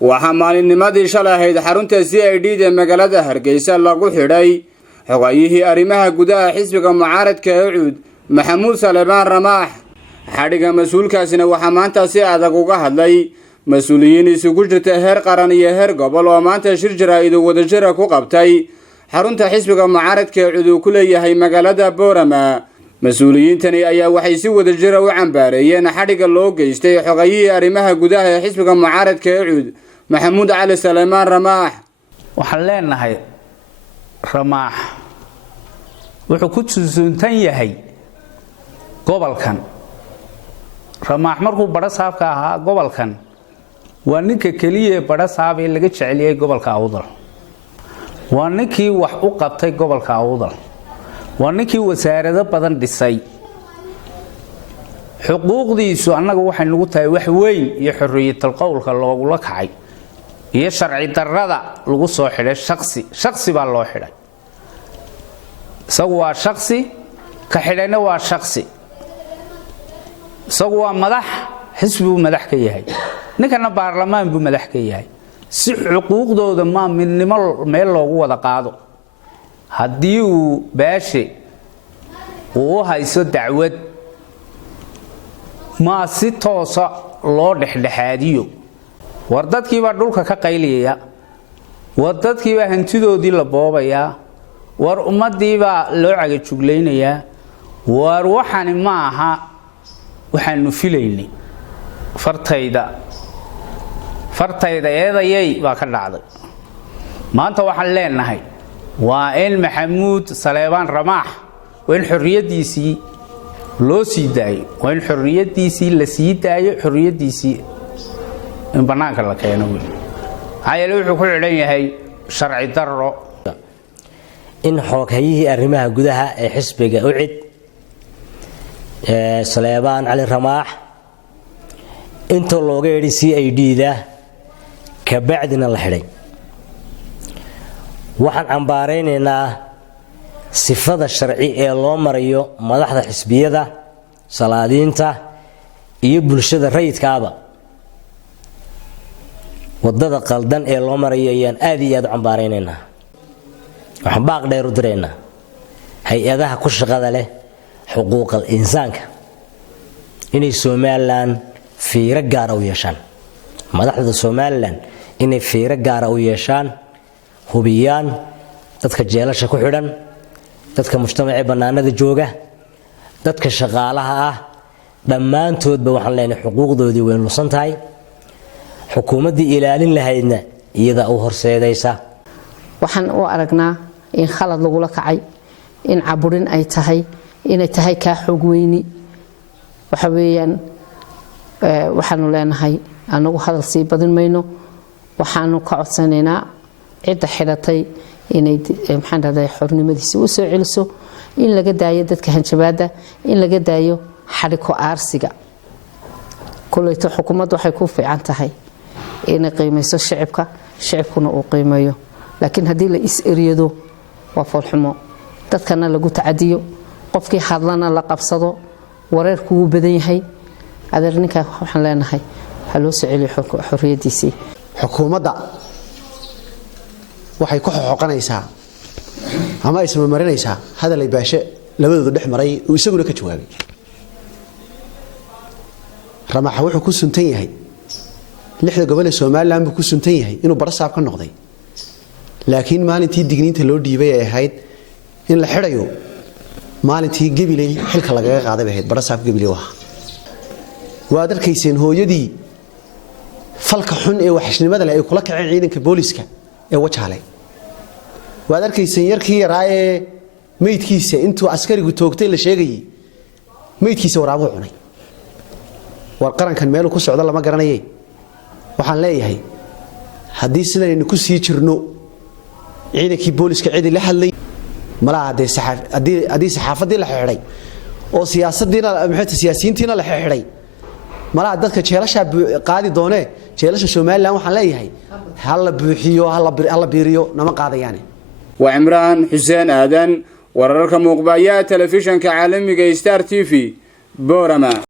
waxaa maalinnimadii shalay ahayd xarunta CID ee magaalada Hargeysa lagu xidhay xogayihii arrimaha gudaha xisbiga mucaaradka ee Ucud Maxamuud Salebaan Ramaax. xadhiga mas'uulkaasina waxaa maanta si adag uga hadlay mas'uuliyiin isugu jirta heer qaran iyo heer gobol oo maanta shir jaraa'id wadajir ku qabtay xarunta xisbiga mucaaradka ee Ucud ku leeyahay magaalada Boorama. mas'uuliyiintani ayaa waxay si wadajir u cambaareeyeen xadhiga loo geystay xogayihii arrimaha gudaha ee xisbiga mucaaradka ee Ucud Maxamuud Cali Salebaan Ramaax. waxaan leenahay Ramaax wuxuu ku tusuntan yahay gobolkan. Ramaax markuu barasaabka ahaa gobolkan waa ninka kaliya barasaab ee laga jecel yahay gobolka Awdal. waa ninkii wax u qabtay gobolka Awdal. waa ninkii wasaarado badan dhisay. xuquuqdiisu annaga waxay nagu tahay wax weyn iyo xorriyatul qowlka loogula kacay iyo sharci darrada lagu soo xidhay shakhsi baa loo xidhay. isagu waa shakhsi ka xidhayna waa shakhsi. isagu waa madax xisbi buu madax ka yahay. ninkana baarlamaan buu madax ka yahay. si xuquuqdooda ma midnimo meel loogu wada qaado haddii uu baashi uu hayso dacwad ma si toosa loo dhexdhexaadiyo. war dadkii baa dhulka ka qayliyaya. war dadkii baa hantidoodii la boobaya. war ummadii baa loo cagajuglaynayaa. war waxani ma aha waxaanu filaynay. fartayda eedayay baa ka dhacday. maanta waxaan leenahay waa in Maxamuud Salebaan Ramaax waa in xorriyadiisii loo sii daayo. waa in xorriyadiisii la sii daayo. xorriyadiisii in banaanka la keeno. ayay wuxuu ku xidhan yahay sharci darro. in xoogayihii arrimaha gudaha ee xisbiga Ucud Salebaan Cali Ramaax inta looga yeedhay CID-da ka bacdina la xidhay. waxaan cambaareynaa sifada sharci ee loo marayo madaxda xisbiyada, salaadiinta iyo bulshada rayidkaaba. wadada qaldan ee loo marayo ayaan aad iyo aad u cambaareynaa. waxaan baaq dheer u direynaa hay-adaha ku shaqada leh xuquuqal insaanka inay Somaliland fiiro gaar ah u yeeshaan. madaxda Somaliland inay fiiro gaar ah u yeeshaan, hubiyaan dadka jeelasha ku xidhan, dadka mujtamaca banaanada jooga, dadka shaqaalaha ah, dhammaantoodba waxaan leenahay xuquuqdoodii way lusan tahay. xukuumaddii ilaalin lahaydna iyada u horseedaysa. waxaan u aragnaa in khalad lagula kacay, in caburin ay tahay, inay tahay ka xoog weyni. waxa weeyaan waxaanu leenahay anagu hadal sii badin mayno. waxaanu ka codsanaynaa cidda xidhatay inay xornimadiisa u soo celiso, in laga daayo dadka hanjabaada, in laga daayo xadhiko aarsiga. kulayto xukuumaddu waxay ku fiican tahay inay qiimayso shicibkuna uu qiimeeyo. laakiin haddii la is eriyado waa foolxumo. dadkana lagu tacadiyo, qofkii hadlana la qabsado, wareerku wuu badan yahay. adeer ninka waxaan leenahay waxa loo soo celiyo xorriyadiisii. xukuumadda waxay ku xoqonaysaa ama ay marinaysaa hadal ay baashe labadooda dhex maray oo isaguna ka jawaabay. Ramaax wuxuu ku suntan yahay 6 gobol ee Soomaaliland buu ku suntan yahay inuu barasaab ka noqday. laakiin maalintii digniinta loo dhiibay ay ahayd in la xirayo maalintii Gabiley xilka lagaga qaaday ahayd barasaab Gabiley waad arkayseen hooyadii falka xun ee waxishnimada leh ay kula kaceen ciidanka booliska ee Wajaale. waad arkayseen yarkii yaraaye meydkiisa intuu askarigu toogtay la sheegayay meydkiisa waraabo cunay. war qarankan meel ku socdo lama garanayay. waxaan leeyahay haddii sidaynu ku sii jirno ciidankii booliska cidi la hadlay malaha hadii saxaafadii la xidhay oo siyaasiyiintiina la xidhay malaha dadka jeelasha qaadi doonee jeelasha Somaliland waxaan leeyahay hal buuxiyo hal biiriyo nama qaadayaan. waa Imraan Xuseen Aadan wararka muuqbaaya telefishanka caalamiga Star TV Boorama.